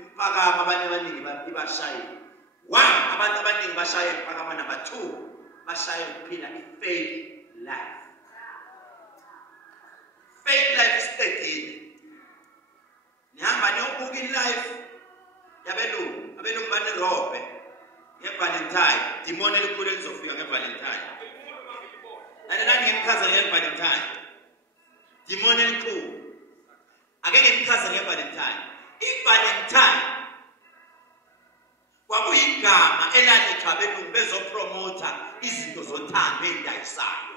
Impakamo abanye abaningi ibashaye. One, abantu abaningi bashaye impakamo. Number two, bashaye ukuphila i-faith life. Faith life is iqedile. Nihamba niyobuka i-life yabelungu. Abelungu banerobhe nge-Valentine. Dimoni elikhulu elizofika nge-Valentine. Nani ngimchaza nge-Valentine. Dimoni elikhulu. Angeke ngimchaze nge-Valentine. I-Valentine kwakuyigama elalethwa abelungu bezopromota izinto zothando ey'dayisayo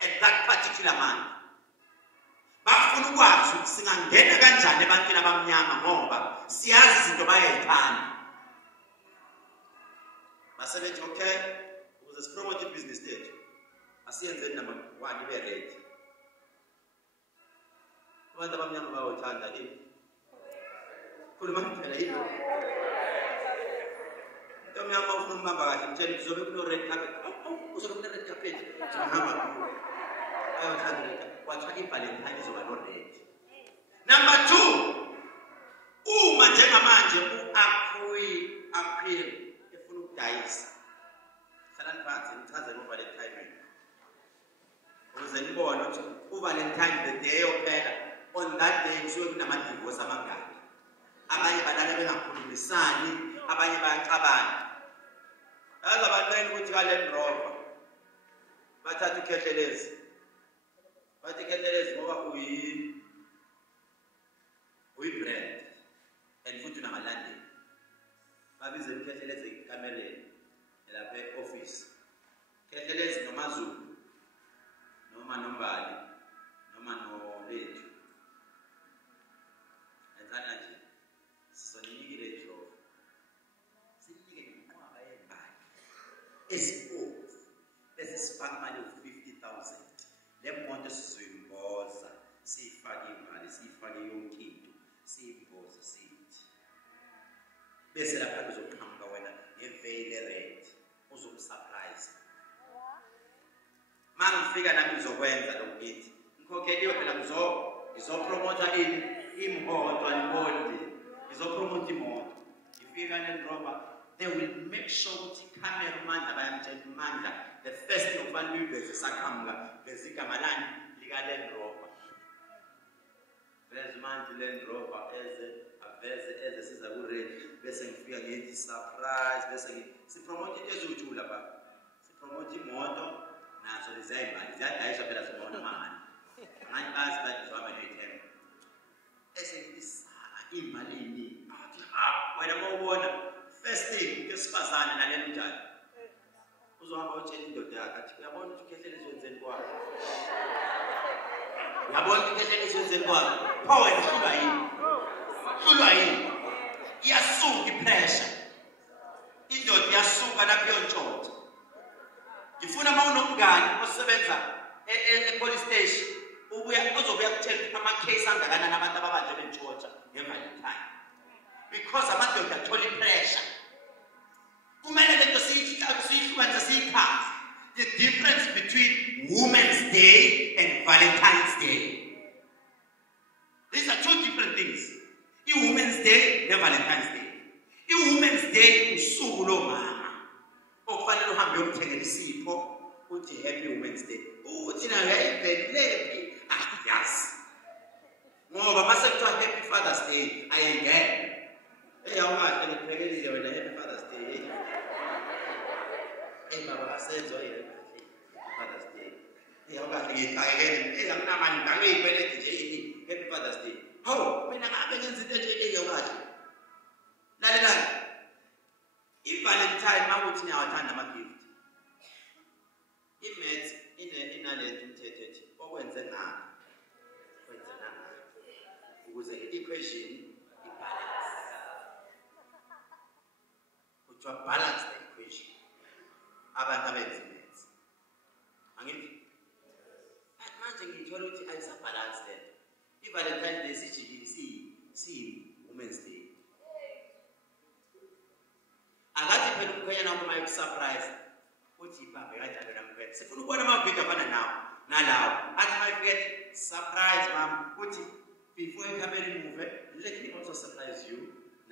at that particular month. Bafuna ukwazi ukuthi singangena kanjani ebantwini abamnyama ngoba siyazi izinto bayayithanda. Basebethi okay, ukuze sipromote ibhizinisi lethu asiyenzeni number 1 ibe ready. Abantu abamnyama bayathanda ini? Khuluma phela yini? Mnyama ufuna ukuhamba kahle mtshela uzobe kuno red carpet. Uzobe kuno red carpet. Sihamba kuyo. Ayathanda kwathiwa iValentine izoba no red. Number 2, uma njengamanje u-April efuna ukudayisa. Hlalani phansi nichaze ngoValentine wena. Ukuze nibone ukuthi uValentine the day yophela on that day kusuke kunamadivorce amangaki. Abanye balala bengakhulumisani, abanye bayacabana. Yazi abantu ukuthi kaLand Rover bathatha ukhethelezi. Bathi ukhethelezi ngoba uyi-brand and futhi unamalandeli. Babize ukhethelezi ekamereni lapha e-office. Ukhethelezi noMaZulu noma Nombali noma noLethu. Enzana nje sizonikile nje. Esiphofu bese sifaka imali u-50,000. Le moto sizoyimboza, siyifake imali, siyifake yonke into, siyimboze sithi. Bese lapha kuzoqhamuka wena ngevele red, uzomsurprise. Mangifika nami ngizokwenza lokhu kithi. Ngikhokheliwe phela ngizopromota imoto anibonde. Ngizopromota imoto. Ngifika kaLand Rover. They will make sure ukuthi cameraman abayamtshela uMandla the first thing okufanele uyiveze sakhamba veze igama lani likaLand Rover. Veze manje Land Rover aveze siza ku-red bese ngifika ngithi surprise bese sipromote into eziwuthula lapha. Sipromote imoto nazo lezayimali ziyadayiswa phela zibona manje. Manje bazi bathi zihamba ne-10. Ese ngithi imali iningi. Wena mawubona first thing kesifazane nalelo njalo. Uzohamba utshela indoda yakhe athi uyabona ukuthi ukhethelezi wenzeni kwakho. Uyabona ukuthi ukhethelezi wenzeni kwakho. Pho wena hlulwa yini? Hlulwa yini? Iyasuka ipressure. Indoda iyasuka lapho iyontshontsa. Ngifuna mawunomngane osebenza e-police station uzobuya kutshela ama-case angakanani abantu ababanjwe bentshontsha ngeValentine. Because amadoda athola ipressure. Kumele lento siyihlukanise siyiphansi. The difference between Women's Day and Valentine's Day. These are two different things. I-Women's Day ne-Valentine's Day. I-Women's Day usuku lomama. Okufanele uhambe uyomthengela isipho uthi Happy Women's Day. Uthi nayo yayivelephi? Yes. Ngoba mase kuthiwa Happy Father's Day ayingene. Awungahle ngiphekelile wena Happy Father's Day. Baba asenzo yena Father's Day. Awungahle ngiyixakekele. Anginamali ngangiyibelede nje Happy Father's Day. Hawu mina ngabe ngenza into nje awungahle. Lalelani. I-Valentine mawuthi niyawathanda ama-gift. I-maths inalento umthetho ethi okwenze ngakho. Kwenze ngakho. Ukuze i-equation ibalance. To balance the equation. Abantu abenza maths. Angithi? Manje ngithola ukuthi ayisabalance le. I-Valentine Day si Women's Day. Akathi phela umkhwenyana wami mayisurprise. Uthi ibambe kanjalo namkhwetha. Sifuna ukubona amavidiyo afana nawo nalawo. Athi mayifiket surprise mama. Uthi before you come in move, let me also surprise you.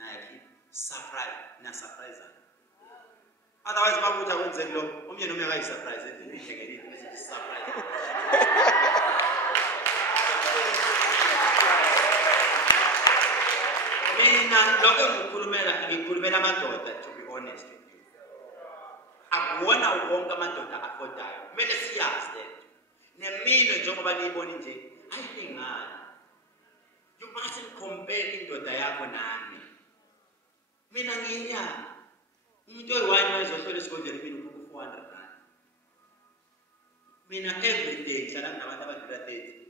naye surprise na surprise. Otherwise bakuthi akwenze lo umyeni noma akayi surprise endini ihlekeli bese surprise. Mina lokho ngikhulumela amadoda, to be honest with you. Akuwona wonke amadoda afodayo. Kumele siyazi lento. Nemina njengoba niyibona nje ayilingani. You mustn't compare indoda yakho nami. Mina ngiyinyanga. Umuntu oyi-1 wayezohlola esigodlweni mina ukhupha 400 rand. Mina every day ngihlala nabantu abadlula 30.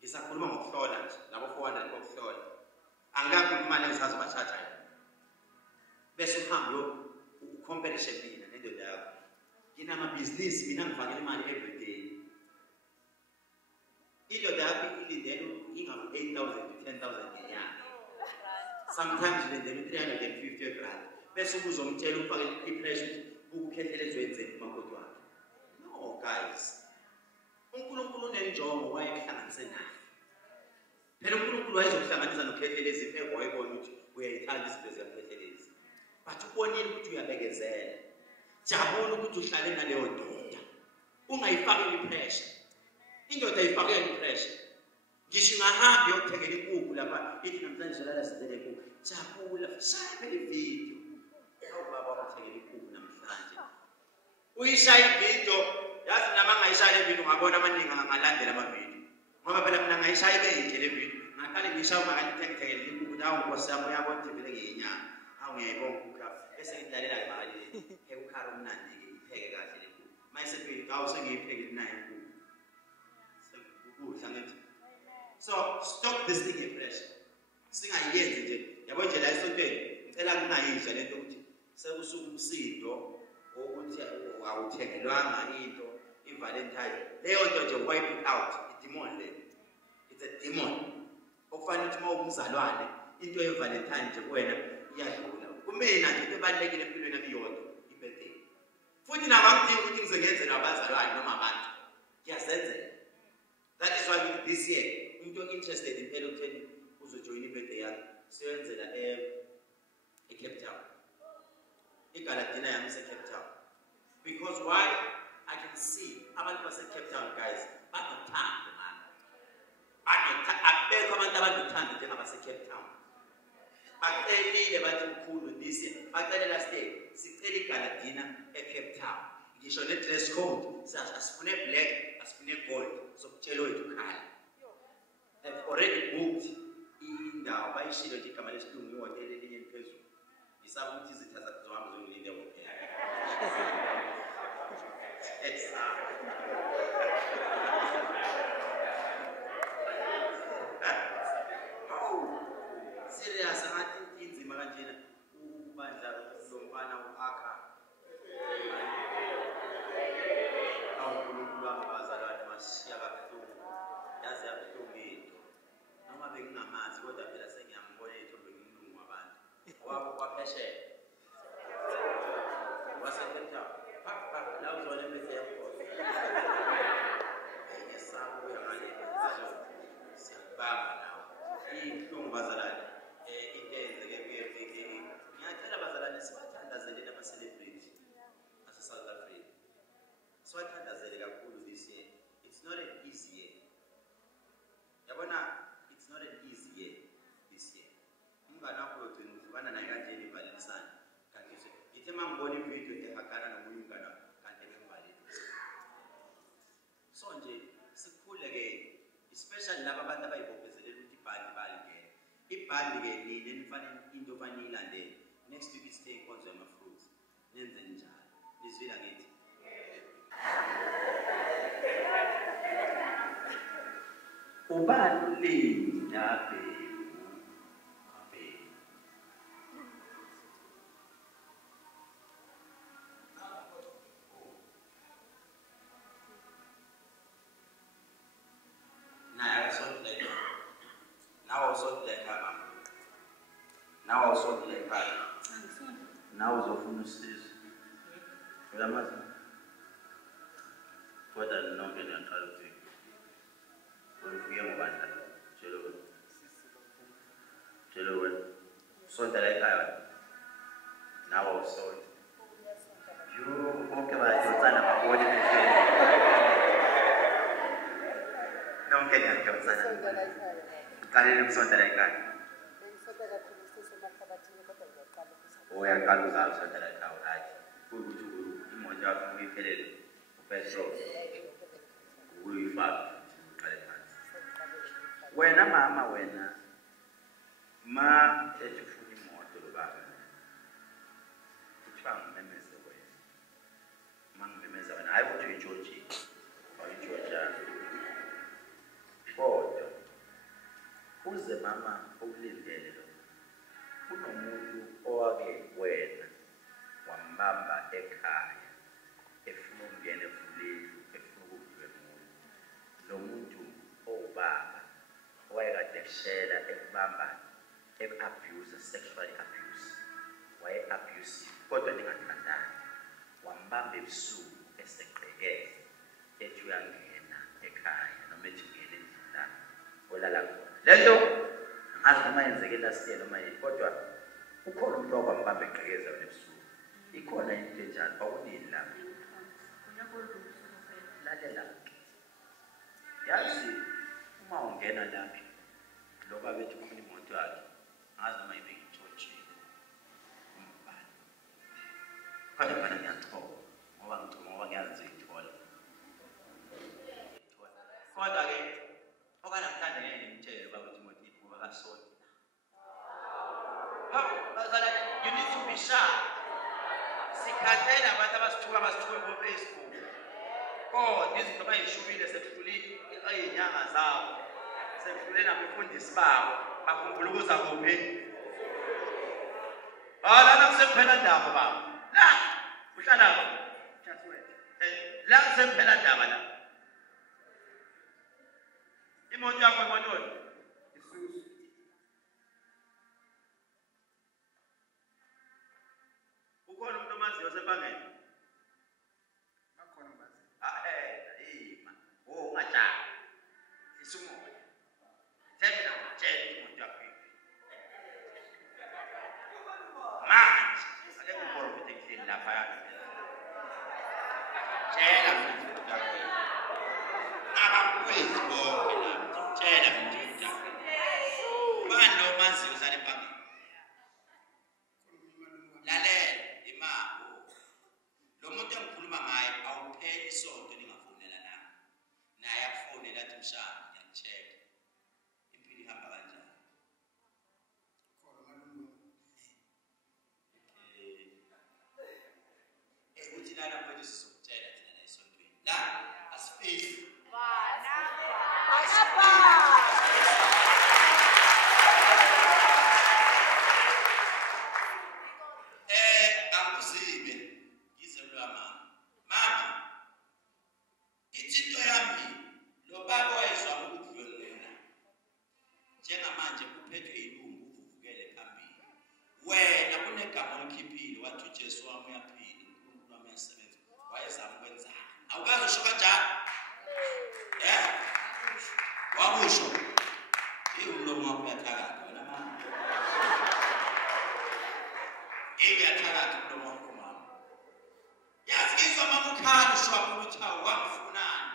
Ngisakhuluma ngokuhlola nje, labo 400 kokuhlola. Angakho imali engisazi bathatha yona. Bese uhambe ucomparison mina nendoda yakho. Nginamabhizinisi mina ngifakela imali every day. Indoda yakho ilindele ingaba 8,000 to 10,000 ngenyanga. Sometimes ilindele 350 rand. Bese uzomtshela ufake i-pressure ukukhethela ezwenzeni kumakoti wakhe. No guys. uNkulunkulu unenjongo wayekuhlanganise naye. Phela uNkulunkulu wayezokuhlanganisa nokhethela eziphe wayebona ukuthi uyayithanda izinto zikaKhethelezi. But ubonile ukuthi uyabekezela. Jabula ukuthi uhlale naleyo ndoda. Ungayifakeli i-pressure. Indoda ayifakeli i-pressure. Ngisho ungahambi uyokuthengela inkukhu lapha ithi namhlanje solala sidele inkukhu. Jabula, shaya phela ivideo. Awubaba wakuthengela inkukhu namhlanje. Uyishaya ivideo, yazi nama ngayishaya le video ngabona amaningi angalandela amavideo. Ngoba phela mina ngayishaya beyinhle le video. Ngaqale ngishaya ngakangithengela inkukhu nawo Nkosi yami uyabona thebele ngenyanga. Awu ngiyayibona inkukhu. Bese ngidlalela imali. Ukhara umnandi ke ipheke kahle le nkukhu. Mayise phela kawu sengiyipheke nayo inkukhu. Sekukudla ngithi. So stop this thing of pressure. Singayenzi nje. Yabo nje la esontweni ngicela kungayizwa lento ukuthi sekusuka umsindo ukuthi awuthengelwanga into iValentine. Leyo nto nje wipe it out. Idemon le. It's a demon. Okufanele ukuthi mawumzalwane into yeValentine nje kuwena iyadlula. Kumina nje into ebalekile empilweni yami yodwa ibirthday. Futhi nabangidinga ukuthi ngizengenze nabazalwane noma abantu. Ngiyasenzela. That is why this year umuntu interested in phela ukutheni uzojoin ibirthday yakhe. Siyenzela eCape Town. Igaladina yami Cape Town. Because why? I can see abantu base-Cape Town guys banothando man. Abekho abantu abanothando njengabase-Cape Town. Bacelile bathi mkhulu this year. Bacele last year sicela igaladina eCape Town. Ngisho ne-dress code asifune black, asifune gold. Sokutshela wethu khala. They've already booked indawo bayishilo nje igama lesilungu ihotela elinye eliphezulu. Isaba ukuthi izitha zakhe zohamba zongilinde kuphela. Serious ngathi inzima kanjena ubandla lomfana uAkha. AwuNkulunkulu wami bazalwane mashiya kabuhlungu. Yazi yabuhlungu into. Noma bengingamazi kodwa phela sengiyambona ithombe ngimlungu wabantu. Owabo kwaphesheya. Wasekhepha. La uzona bese yakho. Ngesabu uyangale ngazo. Siyabamba nawe. Ihlungu bazalwane. Into eyenzeke kuye ngiyacela bazalwane sibathandazele nama celebrate ase South Africa. Siwathandazele kakhulu this year. It's not an easy year. Yabona, it's not an easy year this year. Umngane wakho uyogcina uhlukana naye kanjeni iValentine. Kanti nje ngithe mangibona ivideo ehakana nomunye umngane kanti eMvalentine. So nje sikhule ke especially laba abantu abayibophezelela ukuthi ibhandi balingene. Ibhandi ke nini nifanele into fanele ilandele. Next week is day inkonzo yama-fruits. Nenze njalo. Nizwila ngithi. Ubani yabe kabe. Now I saw like now uzofuna usizo. Uyamazi? Kodwa nonke ngiyaqala ukuthi ufike ngobandla. Tshelo wena. Sonta la ekhaya nawe usonta. Yo bonke bayadonsana babone phezulu. Nonke niyadonsana. Qalele kusonta la ekhaya. Uyaqala uzalo sonta la ekhaya right. Ukuthi imoto yakho uyiphelele upetrol. Uyifaka uqale phansi. Wena mama wena ma ethi ufuna imoto lo baba. Kuthiwa ngimemeze wena. Mangimemeza wena hayi ukuthi uyiJoji. AwuyiJoja. Kodwa uze mama ukulindele lo. Kunomuntu owake wena wambamba ekhaya efuna ukungena evuleni efuna ukudlwemula. Lo muntu owubaba owayekade ekushela ekubamba abuse, sexually abuse. Waye abusive kodwa ningathandani. Wambamba ebusuku eseqhekeze ethi uyangena ekhaya noma ethi ngene la olala khona. Lento ngazi noma yenzeke last year noma yini kodwa ukhona umuntu okwambamba eqhekeza ebusuku. Ikhona into enjalo awunini la. Lalela. Yazi uma ungena lapha lo baba ethi ufuna imoto yakhe ngazi noma ibe ngithothile umbhalo kodwa mina ngiyachoka ngoba ngiyazi uyithola kodwa ke okanamhlanje ngeke ngimtshele baba ukuthi imoto iphuma kasona. Bazala, you need to be sharp. Sikhathela abantu abasithuka ku-Facebook. Oh, izinto bayishubile sekudlulile izinyanga zabo. Sekudlule nabafundisi babo bakhumbula ukuza kuphi. Lana kusephela ndaba baba. La uhlala lapha. Just wait. La kusephela ndaba la. Imoto yakho emotweni. Isusu. Ukhona umuntu omaziyo osebangeni? Bakhona omaziyo. Ungajali. Isumoya. Tshela imoto yakho. Manje, ake ngiprofite kuhleli lapha. Tshela imoto yakho. Abakwethu bonke lapha. Tshela imoto yakho. Ubani lo omaziyo usale embangeni? Lalela imapho. Lo muntu engikhuluma ngaye awupheli isonto ningafonela nami. Naye akufonela athi mshana ngiyacheck. Impilo ihamba kanjani? Khona malume. Uthi lana manje sizokutshela thina la esontweni. La asifihli. Bana. Akuzibe ngizelwa mama. Ithinto yami lo baba wayezwa ukudlwengula. Njengamanje kuphethwe ilungu uvukele phambili. Wena kunegama olikhiphile wathi uJesu wami uyaphila, uNkulunkulu wami uyasebenza. Wayezama ukwenzani? Awukazi usho kanjani? Wakusho. Umlomo wakho uyathakatha wena mama. Uyathakatha umlomo wakho mama. Yazi ngizwa mama ukhala ushwa ukuthi awuwafunani.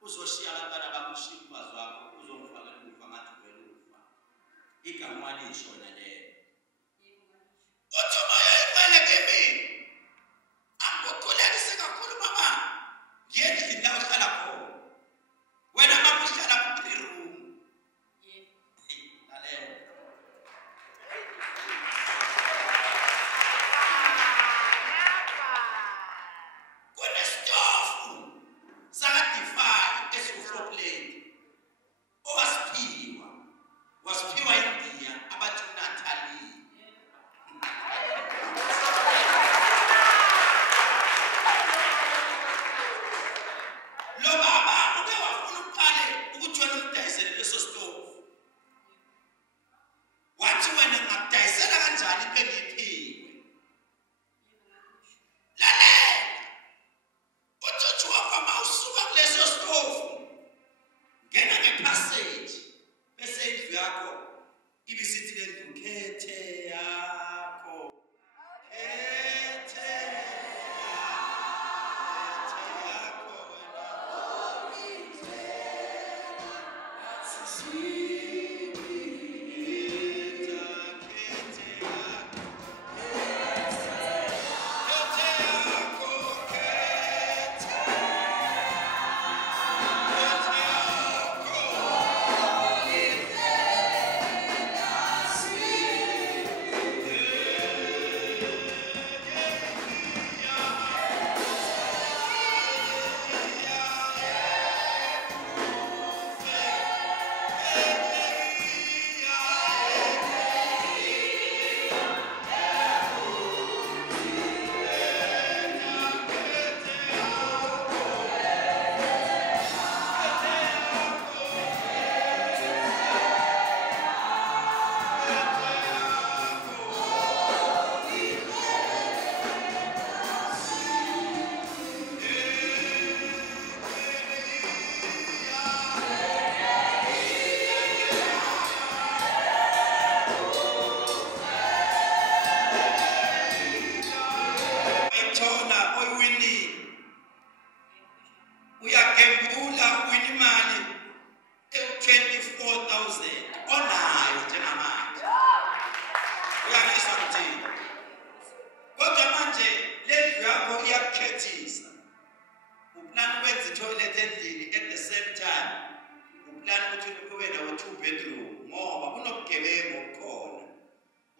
Uzoshiya abantwana bakho ushiya umfazi wakho uzomfaka ukufa ngathi wena ufa. Igama lisho na lelo. Uthi umoya ingcwele kimi. Angikukholelise kakhulu mama. Ngendlini la uhlala khona. Wena mama uhlala ku-room. Lalela. Kunesitofu sakadifai esiku-4plate. Wasipiwa India abathi uNatali. Lo baba uke wafuna uqale ukuthi wena umdayisele leso stofu. Wathi wena ngakudayisela kanjani iphengiphiwe? Lalela. Uthi wafama usuka kuleso stofu. Ngena ngepassage bese indlu yakho ibisithi lendlu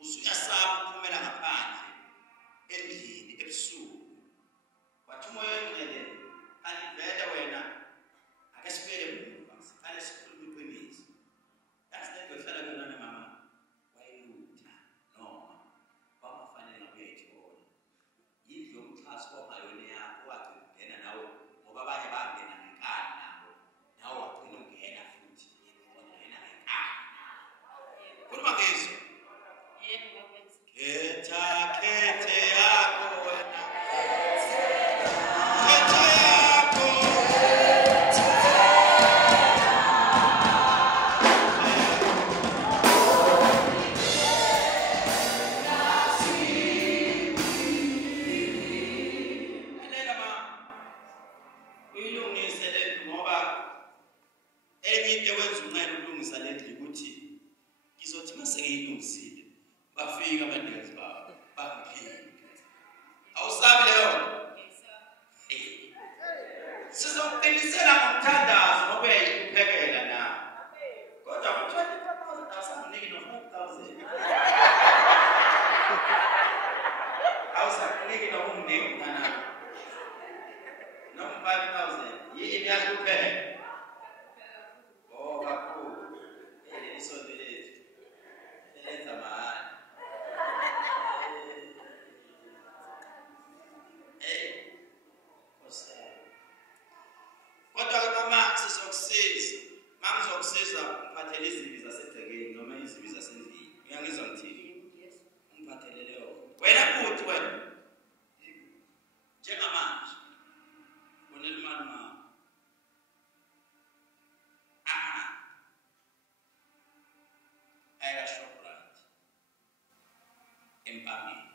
usuyasaba ukuphumela ngaphandle endlini ebusuku wathi umoya ongcwele kanti vele wena ake sibeke emuva siqale sikhulume iqiniso yazi lento ehlala kuyona mama wayilutha noma bakufanele ngakuyayithola yidlo umxhaso ongayona yakho wathi ungena nawe ngoba abanye bangena ngenkani nabo nawe wagcina ungena futhi ungena ngenkani khuluma ngezwi khethe yakho wena khethe yakho elela ma uyilungise lento ngoba enye into ekwenza uncane ukulungisa lento ukuthi ngizothi masengiyilungisile bafika abanikazi babo bangiphinde awusabi leyo sizokuqinisela ngomthandazo ngoba uyayikuphekela na kodwa ku-25,000 asanginiki no-5,000 awusakuniki nokumniki mntanami no-5,000 yini yakuphela kakhulu isonto lethu elenza mahhala kodwa noma sizokusiza mangizokusiza ungiphathele izibi zasegcekeni noma izibi zasendlini uyangizwa ngithini ungiphathele leyo wena futhi wena njengamanje unelimali mama Shoprite empangeni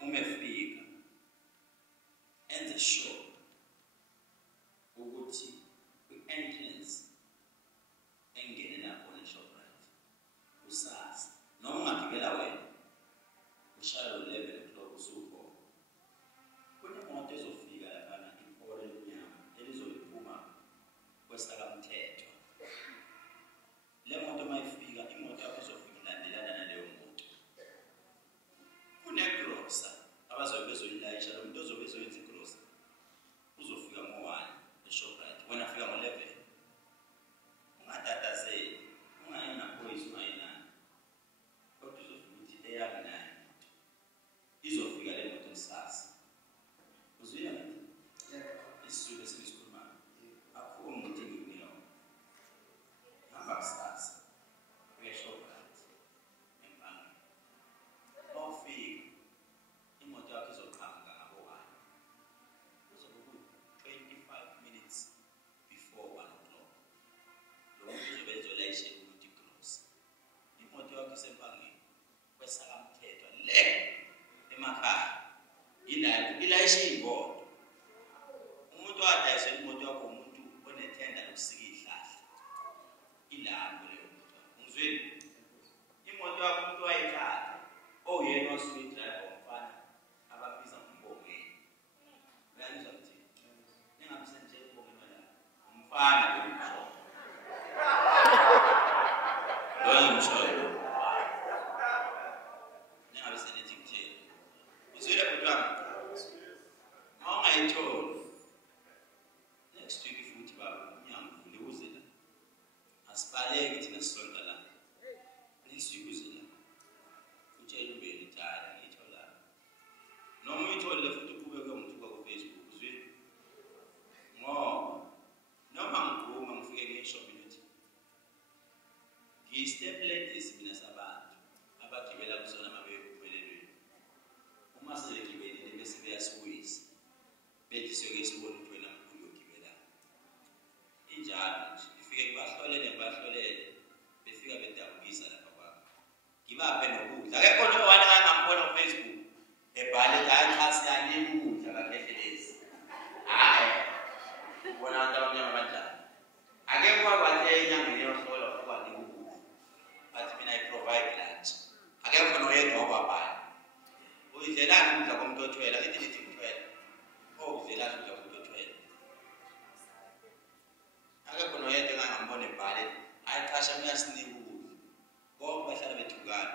umefika enze sure ukuthi kwi-entrance engene nakhona eShoprite usazi noma ungagibela wena ushaya 11 o'clock usukhona kunemoto ezofika laphana ibhole elimnyama elizoyiphuma kwesakamthetho le moto mayifika imoto yakho izofika ilandelana naleyo moto kunegrosa abazobe bezoyilayisha lo muntu ozobe ezoyenza igrosa uzofika ngo-1 eShoprite wena fika ngo-11 ungatatazeli ungayi naphoyisa ungayi nani kodwa uzofika ukuthi eyami nayo izofika le moto kusasa uzwile ngathi isisuke esingisikhulumayo akho umuntu engikunika hamba kusasa uyeShoprite empangeni mawufika imoto yakho izoqhamuka ngabo-1 uzobe ku-25 minutes before 1 o'clock lo muntu uzobe ezolayishe umuntu igrosa imoto yakho isempangeni kwesakamthethwa le emakhaya ilayishe iy'moto umuntu wadayisela imoto yakho umuntu onethenda lokusika iy'hlahla ilapho leyo moto ungizwile imoto yakho umuntu wayithatha oyena osuke idrayiva wamfana ababiza ngombongeni uyangizwa kuthini ningabise nje ubongeni la umfana loyo ngimshoyo ningabise nithi kuthini uzwile butwami ma ungayitholi next week futhi baba umnyango uvule uze la asibaleke thina sisonta la next week uze la utshela ubeni ithaya ngiyithola noma uyitholile futhi uqhubeke ngithuka ku-Facebook uzwile ngoba noma ngiphuma ngifike ngiyishopini ukuthi ngiyistepledisi mina sabantu abagibela kusona mabeyephumelelweni uma sebegibelile bese beyasiwisa bethi siyoke sibone ukuthi wena mkhulu uyogibela injalo nje ifike ngibahlolele befika bedabukisa lapha kwakho ngibaphe nokudla akekho nje owani ngangambona ku-Facebook ebhale hayi khasi yanika ukudla kakhehlelezi hayi ubona abantu abamnyama kanjani akekho akwathi enyangeni yohlola ukwanika ukudla bathi mina i-provide lunch akekho noyedwa okwabhali uyidlelani ukudla komuntu othwele akithi nithi ngithwele udlelani ukudla komuntu othwele akekho noyedwa engangambona ebhale hayi qasha uyasinika ukudla bonke bahlala bethukana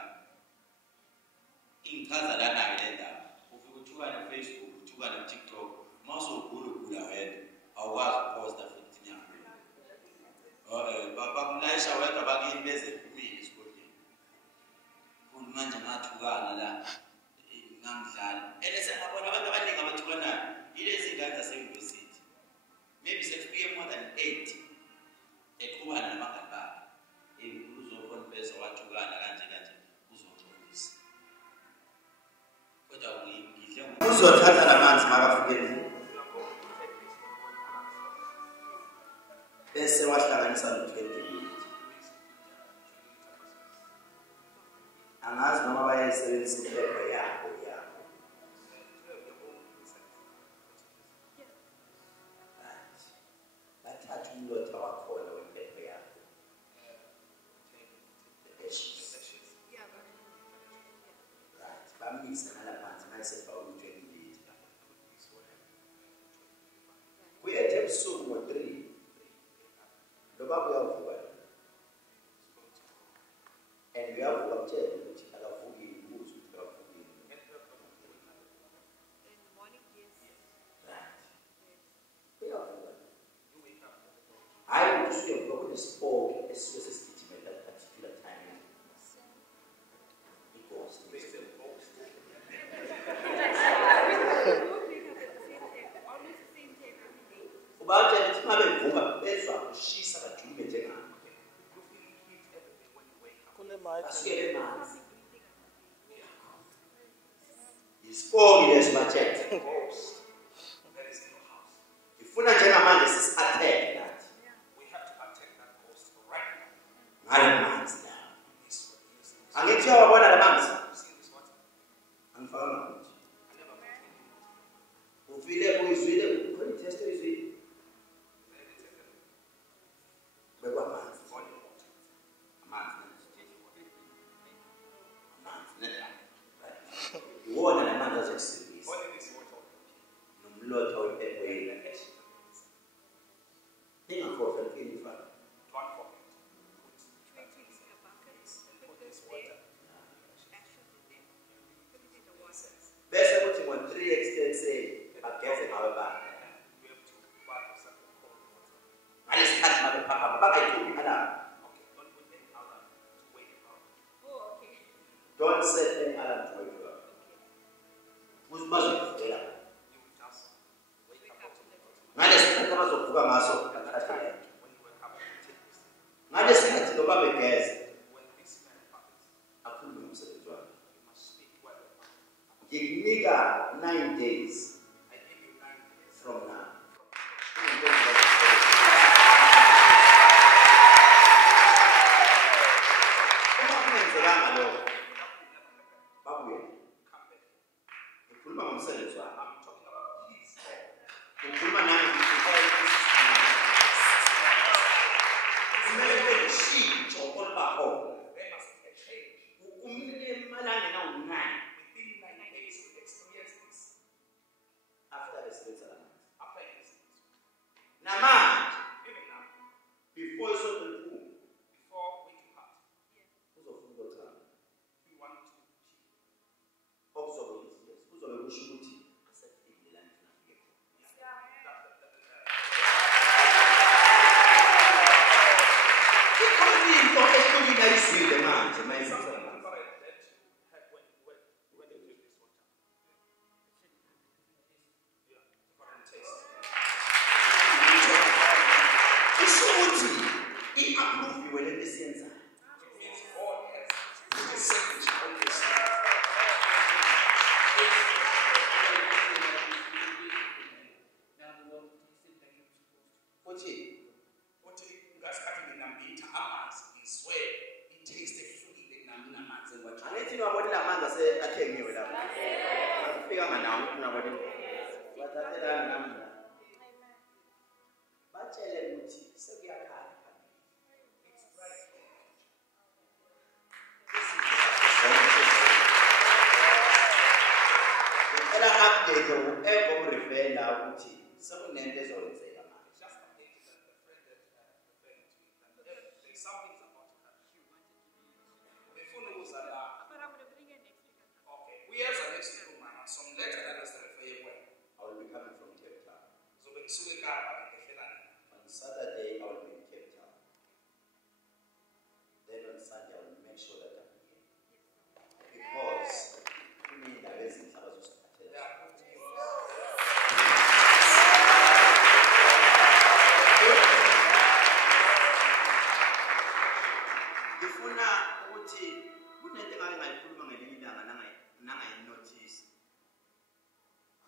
uzothatha lamanzi makafike bese wahlanganisa no-20 minutes. Angazi noma bayayisebenzisa iphepha yakho. Bathatha umlotha wakhona wephepha yakho. The ashes. Right. Bamisa nalamanzi mayisefaka u-20 minutes. Kuyethe ebusuku ngo-3. Loba uyavuka. And uyavuka mtshele ukuthi akavuki ukuthi akavuki. I want to see a broken spoke as soon as a statement at that particular time. Because about it, I'm a woman, she's a junior. He's spoke as much as if we're not gentlemen, this is attack that. We have to attack that coast right now. I'm going to tell you what I'm saying. I'm found. Who feel it, who is with it, who is tested, is with it. But what man? The water and a man doesn't see this. No Lord, how it way. Think of what I'm feeling from. Best I put him on 3 extents say, I guess it our back. I just catch my papa, but I told him, don't set any alarm to wake you up. Who's muzzle? You just wake up. I just can't have a book muscle. I just can't go back again. When this happens, I couldn't say it. You must speak well. Give me 9 days. I give you 9 days from now. I'm talking about peace.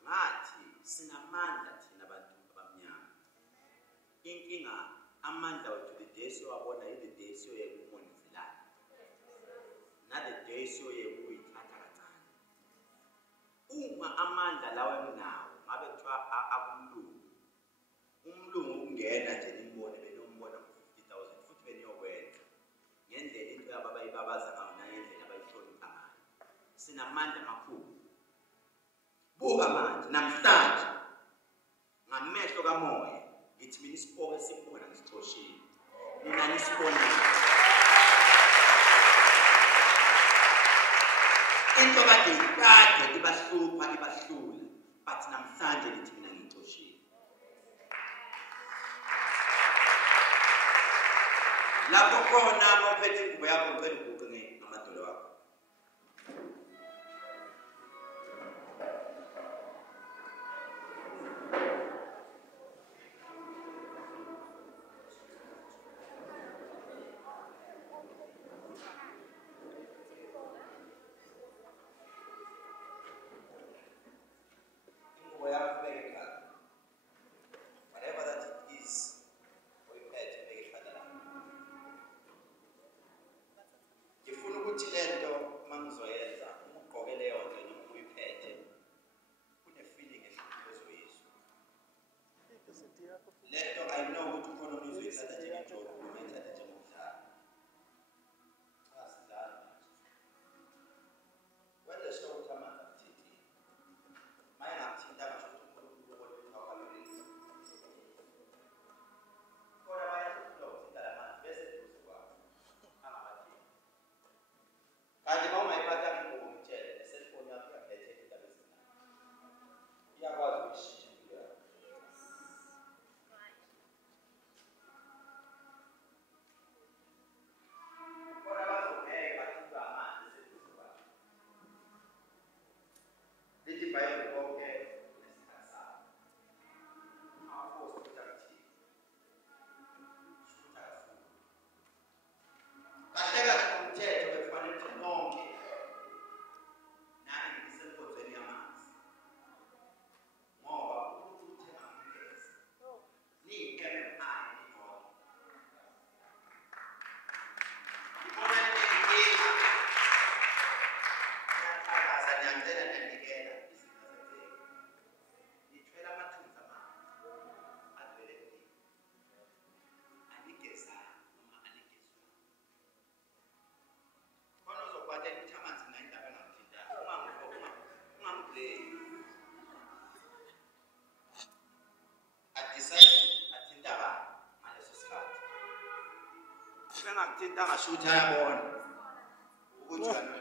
ngathi sinamandla thina abantu abamnyama. Inkinga amandla wethu the day siyawabona the day siyoyekumonizilana. Na the day siyoyekuyithatha kancane. Uma amandla lawa eminawo ngabe kuthiwa akumlungu. Umlungu ukungena nje nimbone benombona ku-50,000 futhi beniyokwenza. Ngendlela into abayibabaza ngayo nangendlela abayihlonipha ngayo. Sinamandla amakhulu. Buka manje namhlanje ngamehlo kamoya ngithi mina isipoke sibona ngisixoshile. Mina nisibona. Into kade ibahlupha ibahlula but namhlanje ngithi mina ngixoshile. Lapho khona mawuphethe ingubo yakho ngicela uguqe ngamadolo wakho. Ngakuthinta ngashuthi ayabona ukuthi wena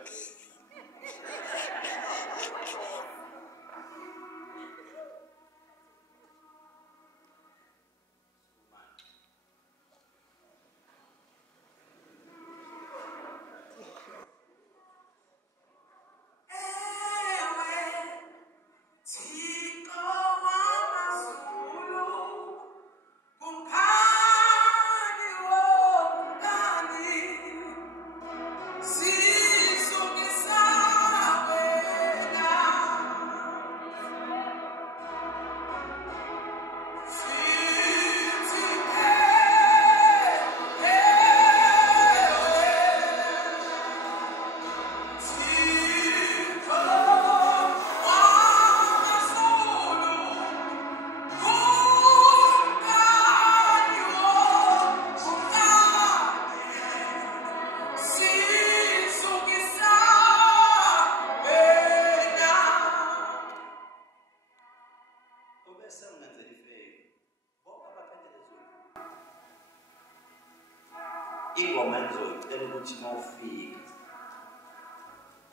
ingoma engizoyicela ukuthi mawufika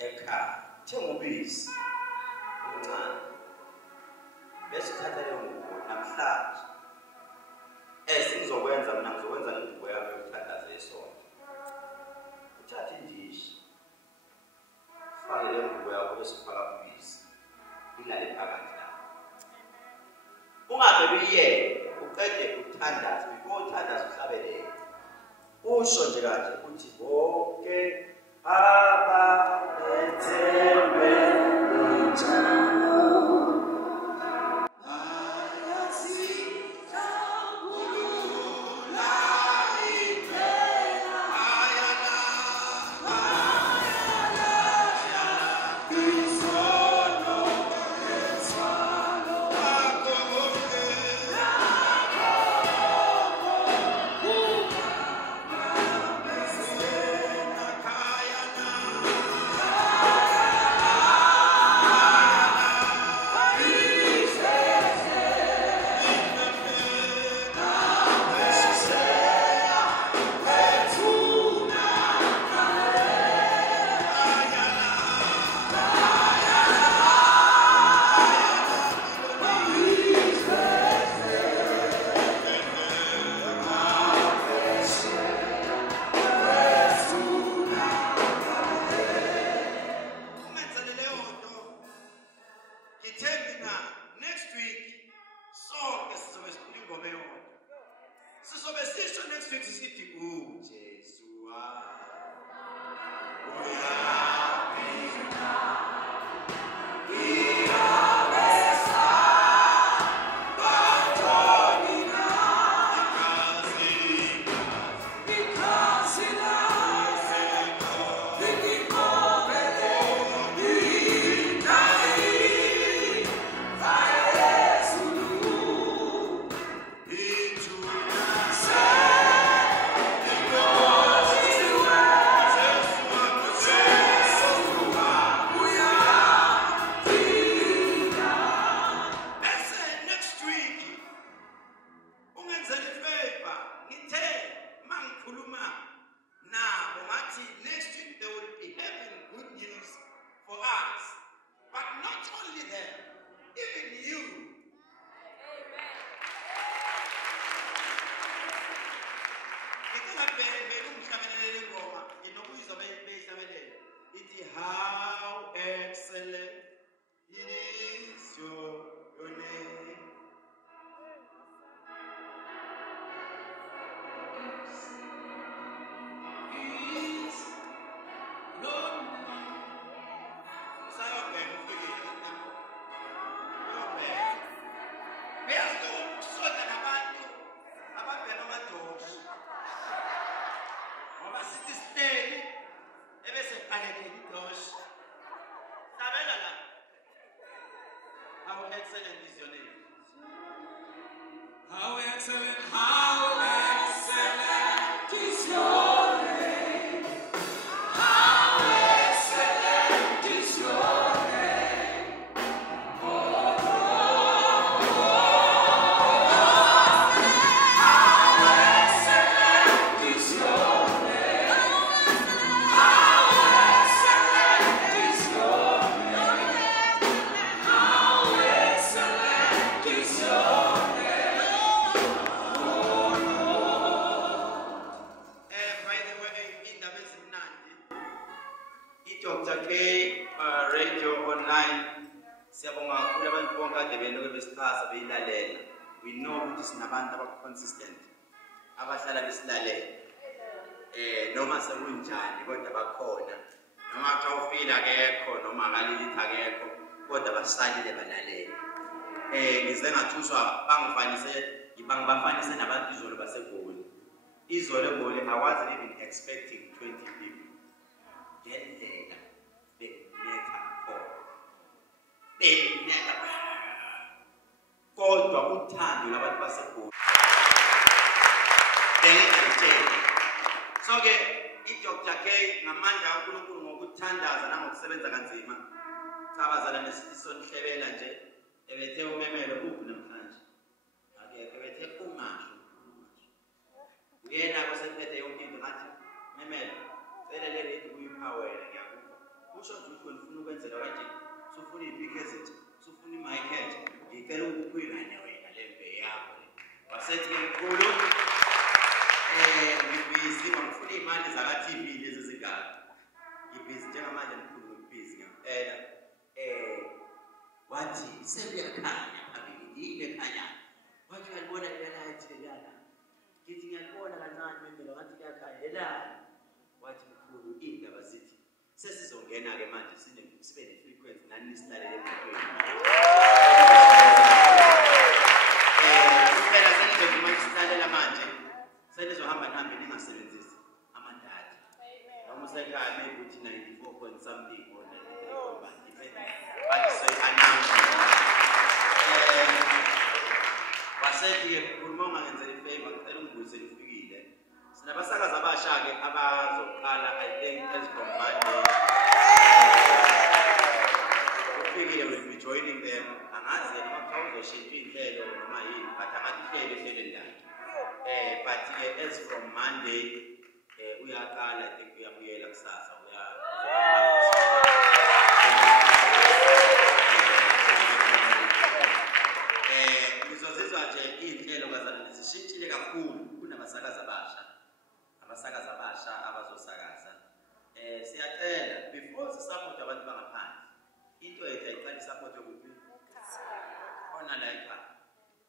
ekhaya thenga ubisi omncane bese thatha leyo ngubo namhlanje ngizokwenza mina ngizokwenza ingubo yami yokuthandaza esonto uthatha indishi fake leyo ngubo yakho bese ufaka ubisi ilale phakathi la ungabe uyiyeke uqede ukuthandaza before uthandaza uhlabelele usho nje kanje uthi bonke abethembe njalo excellent is your name? How excellent is your name. How excellent is your name. Oh, how excellent is your name. How excellent is your name. How excellent is your By the way, in the Dr. K radio online. Siyabonga kakhulu abantu bonke ade benoke besichaza beyilalela. We know ukuthi sinabantu abaconsistent abahlala besilalela. Noma sekunjani kodwa bakhona. Noma xa ufila akekho noma ngalilitha akekho kodwa basalile balalela. Ngize ngathuswa bangifanise nabantu izolo baseGoli. Izolo eGoli I wasn't even expecting 20 people. Ngendlela benetha khona. Benetha kodwa uthando labantu baseGoli. Bengitshela. So ke iDr. K ngamandla kaNkulunkulu ngokuthandaza nangokusebenza kanzima. Sabazana nesisonhlebela nje ebethe umemelo kuphi namhlanje. Akekho ebethe ungasho. Uyena kosephethe yonke into ngathi memelo selele lethi kuyiphawela ngiyakufa. Usho nje ukuthi ufuna ukwenzela kanje. Sufuna iPKZ, sufuna iMichael. Ngicela ukukhulana wena lembe yakho. Wasethi enkulu ngibhizi ngifuna imali zaka TV lezi zingaka. Ngibhizi njengamanje mkhulu ngibhizi ngempela. Wathi sekuyakhanya phambili ile khanya. Wathi uyalibona le light lelana. Ngithi ngiyalibona kancane memelo ngathi kuyakhanya lelana. Wathi mkhulu indaba zithi sesizongena ke manje sibe ne-frequency nani silalele emotweni. Impela senizovuma isilalela manje senizohamba nami ningasebenzisi amadata. Noma usekhaya maybe uthi 94 point something or 93 point but so announce. Wasethi ukhuluma ngenzela ifavor ngicela ungibuyise lifikile. Sinabasakazi abasha ke abazoqala I think as from Monday. Ufikile will be joining them. Angazi noma xa uzoshintsha inhlelo noma yini but angathi ihlelo ndani. But as from Monday uyaqala I think uyabuyela kusasa ngizozizwa nje inhlelo kazana zishintshile kakhulu kunabasakazi abasha. Abasakazi abasha abazosakaza. Siyacela before sisupport abantu bangaphandle. Into yethu ayiqala support yokuphi? Ona la ekhaya.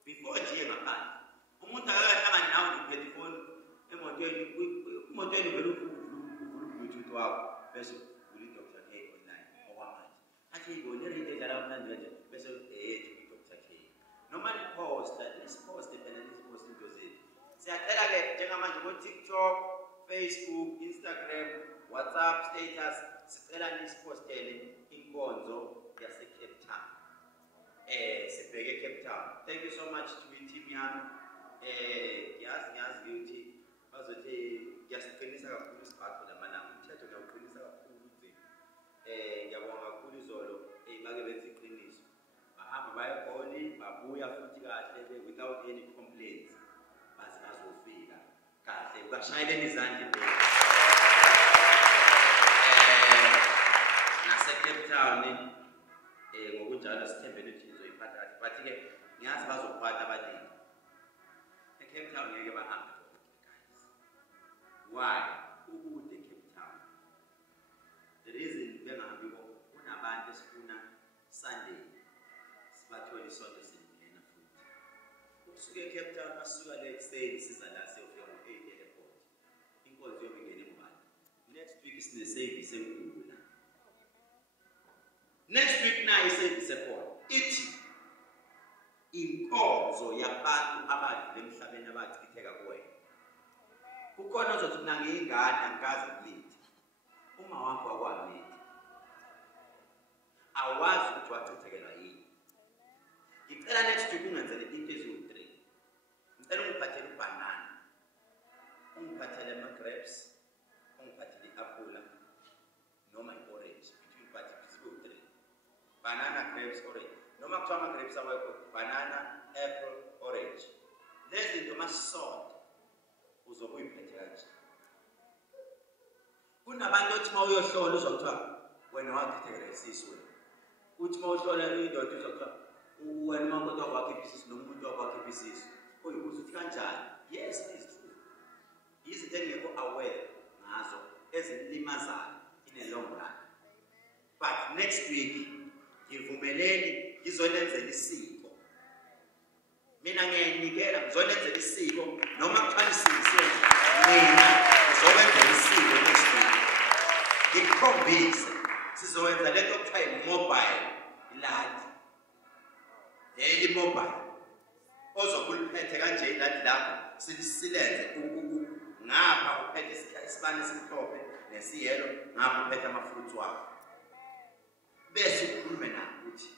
Before nje ngaphandle. Umuntu akahlangana nawe ngiphethe ifoni emotweni vele Bluetooth wakho bese uli Dr. K online okwamanje. Athi ngone into edlala mnandi kanje bese Dr. K. Noma post phela isipost into zethu. Siyacela ke njengamanje ku TikTok, Facebook, Instagram, WhatsApp status sicela nisipostele inkonzo yase Cape Town. Sibheke Cape Town. Thank you so much to team yami. Yazi ukuthi bazothi yasiqinisa kakhulu isiphatho lamalanga. Umthetho ngiyawuqinisa kakhulu nje. Ngiyabonga kakhulu izolo bake benze iqiniso. Bahamba bayeGoli babuya futhi kahle without any complaints. Bazofika kahle ukashayeleni izandla impela. Nase Cape Town ngokunjalo sithembele ukuthi izoyiphatha but ke ngiyazi bazophatha abaningi. Cape Town ngeke bahambe guys. Why? Ukude Cape Town. The reason bengahambi kunabantu esifuna Sunday sibathole isonto singena futhi. Ukusuka eCape Town basuka le ekuseni siza la siyofika ngo-8 airport. Inkonzo yobingene ngubani? Next week sine service enkulu la. Next week nayo iservice ekhona. Ithi inkonzo yabantu abadlule emhlabeni abachitheka kuwena. Kukhona ozothi mina ngiyingane angikaze ngilethe. Uma wakho akwamithi. Awazi ukuthi wachithekelwa yini. ngicela next week ungenzele into eziwu-3. Ngicela ungiphathele ubanana, ungiphathele ama-grapes, ungiphathele i-apula noma i-orange. Between zibe-3. Banana, grapes, orange. Noma kuthiwa ama-grapes awekho, banana, apple, orange. Lezi zinto masisonke uzobe uyiphethe kanje. Kunabantu othi uma uyohlola uzokuthiwa wena wakhethekela isisu wena. Uthi uma uhlola indoda uzokuthiwa wena uma kodwa wakhe ibhizinisi nomuntu wakhe ibhizinisi. Uyibuza uthi kanjani? Yes, it is true. Izinto engekho aware ngazo ezilimazayo in a long run. But next week ngivumeleni ngizolenzela isiko. Mina ngiyanikela ngizolenzela isiko noma kuthani sisenze mina ngizolenzela isiko next week. Ngikhombise sizowenza lento okuthiwa i-mobile iladi. Leli mobile ozokuliphethe kanje iladi lapho silenze ngapha uphethe isibane esimhlophe nesiyelo ngapha uphethe amafruits wakho. Bese ukhulume naye ukuthi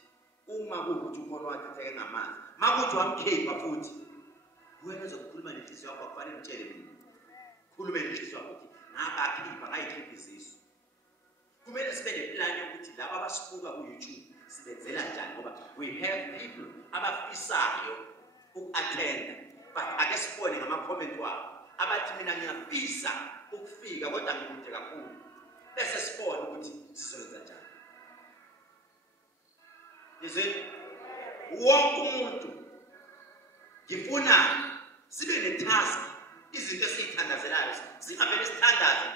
uma kuwukuthi ukhona wathetheke ngamanzi makuthi wamkhipha futhi wena uzokhuluma nenhliziyo yakho akufanele utshele mina. Khulume nenhliziyo yakho ukuthi ngapha akhipha ngayikhipha izisu. Kumele sibe neplan yokuthi laba abasibuka ku-YouTube sibenzela njani ngoba we have people abafisayo uku-attenda but ake sibone ngama-comment wabo abathi mina ngiyafisa ukufika kodwa ngikude kakhulu. Bese sibone ukuthi sizoyenza njani. Yizweni wonke umuntu ngifuna sibe ne-task izinto esiyithandazelayo singavele sithandaze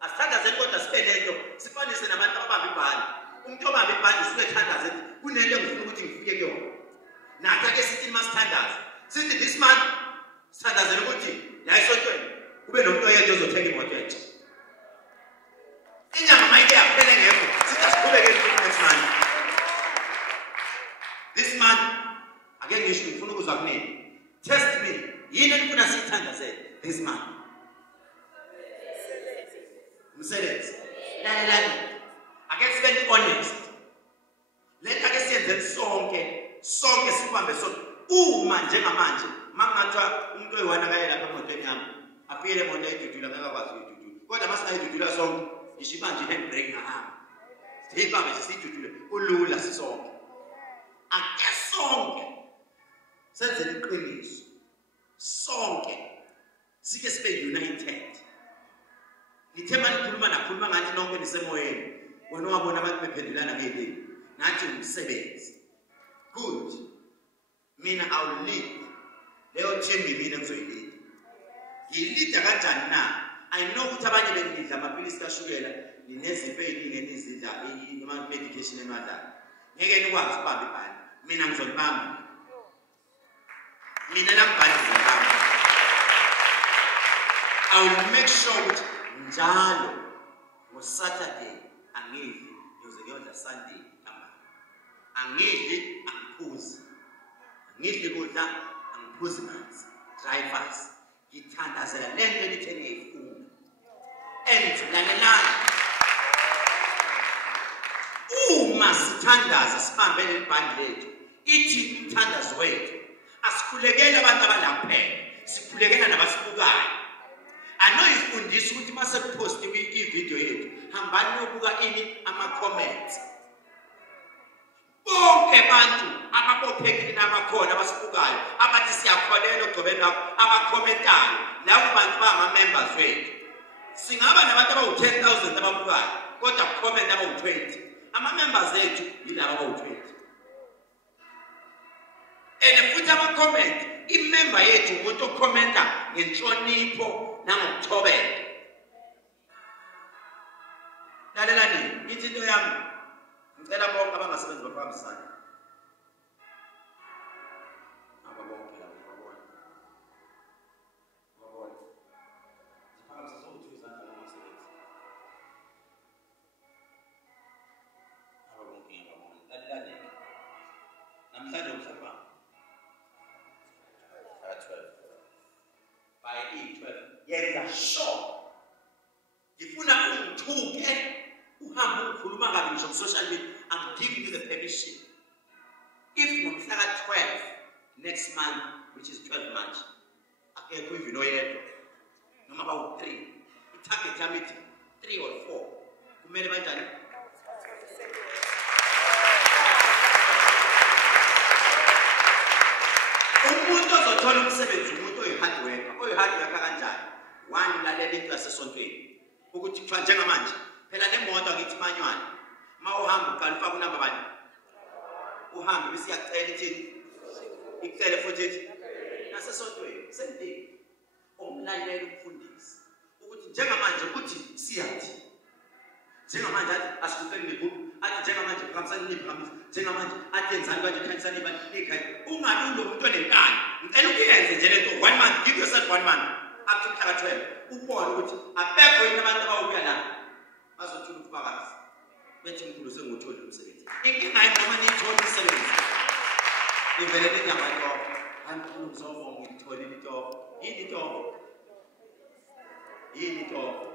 asithandazeni kodwa sibe nento sifanise nabantu ababamba ibhande. Umuntu obamba ibhande usuke ethandaze ethi kunento engifuna ukuthi ngifike kuyona. Nathi ake sithi masithandaze sithi this month sithandazela ukuthi la esontweni kube nomuntu oyedwa ozothenga imoto entsha. Inyanga mayike yaphele ngekho sithi asiqhubekele next month. This month ake ngisho ngifuna ukuzwa kunini. Test me yini enifuna siyithandazele this month. Umsebenzi lalelani ake sibe honest. Lento ake siyenzeni sonke sibambe sonke. Uma njengamanje mangathiwa umuntu oyiwana kaye lapha emotweni yami afike emoto ayidudula ngakwazi ukuyidudula kodwa masingayidudula sonke ngisho manje handbrake ngahamba sibambe sisidudule kulula sisonke. Ake sonke senzele iqiniso sonke sike sibe united. Ngithe manikhuluma nakhuluma ngathi nonke nisemoyeni wena wabona abantu bephendulana ngelini ngathi umsebenzi good. Mina I'll lead leyo team mina ngizoyilida. Ngiyilida kanjani na? I know ukuthi abanye bengidla amapilisi kashukela ninezifo eziningi enizidla ama medication emadala. Ngeke nikwazi ukubamba ibhande. Mina ngizolibamba. Mina nangibhande ngizolibamba. I will make sure ukuthi njalo ngoSaturday angidli ngiyoze ngiyodla Sunday amanga. Angidli angiphuzi. Ngidli kudla angiphuzi manzi. Drivers ngithandazela lento elithe ngiyifuna. Lalelani uma sithandaza sibambe lelibhande lethu ithi umthandazo wethu asikhulekele abantu abalaphela sikhulekela nabasibukayo. Anoyifundisa ukuthi mase kupost i-video yethu hambani nobuka ini ama-comments. Bonke abantu ababophekile nabakhona abasibukayo abathi siyakholela ogcobeni lakho abakhomentayo labo bantu bangama-members wethu. Singaba nabantu abawu-10,000 ababukayo kodwa kukhomenta abawu-20. Ama-members ethu yilabo abawu-20. And futhi ama-comment imember yethu umuntu okhomenta ngenhlonipho nangokuthobela. Lalelani ngithi into yami ngicela bonke abangasebenzi baphambisana. Ababonke labo babona. Siphakamise sokuthi izandla ngabasebenzi. Ababonke ngiyababona. Lalelani. Namhlanje umhlaba. 12. By 12. Yenza sure. Ngifuna ungithuke uhambe ukhuluma kabi ngisho ku social media. I'm giving you the permission. If ngomhla 12 next month, which is 12 March, akekho even oyedwa noma bawu 3, i-target yami ithi 3 or 4, kumele banjani? Umuntu ozothola umsebenzi umuntu oyi-hard worker, oyi-hard worker kanjani? One, lalela into yasesontweni ukuthi kuthiwa njengamanje phela nemoto ngithi manywana ma uhamba uqala ufaka unamba bani uhambe bese iyacela ithini icele futhi ethi nasesontweni same thing. Umlalela umfundisi ukuthi njengamanje ukuthi siyathi njengamanje athi asukupeni nebhuku athi njengamanje kuhambisana nibhamisa njengamanje athi enzani kanje khanyisana ibani ekhaya ungabi lo muntu onenkani ngicela ukuyenze nje lento 1 month, give yourself 1 month up to mhla 12 ubone ukuthi abekho yini abantu abawubuya la bazothula ubufakazi bethi mkhulu senguthola umsebenzi. Inkinga ayinoma niyithola umsebenzi nivele ningabantu angikhulu ngizobonga ngithola into yini into